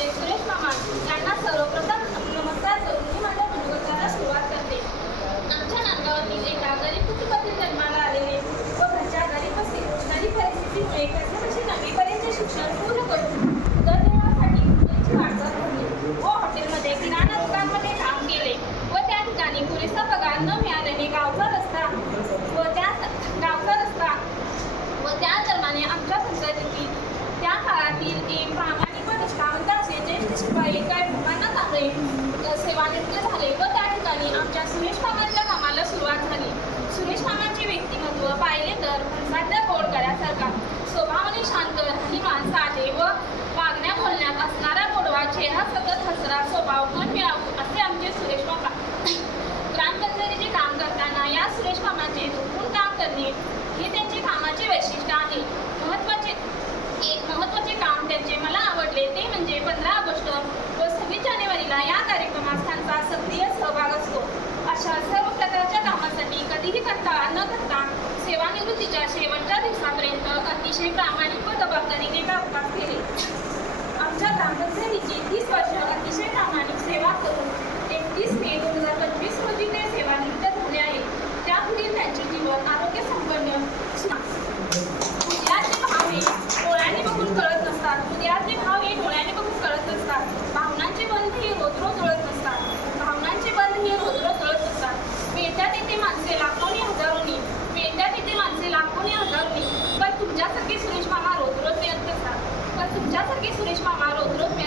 होते सुरेश त्यांना सर्व प्रयत्न झाले. व त्या ठिकाणी आमच्या सुरेश पागांना निवृत्तीच्या शेवटच्या दिवसापर्यंत अतिशय प्रामाणिक व जबाबदारीने काम અમારો ગ્રુપ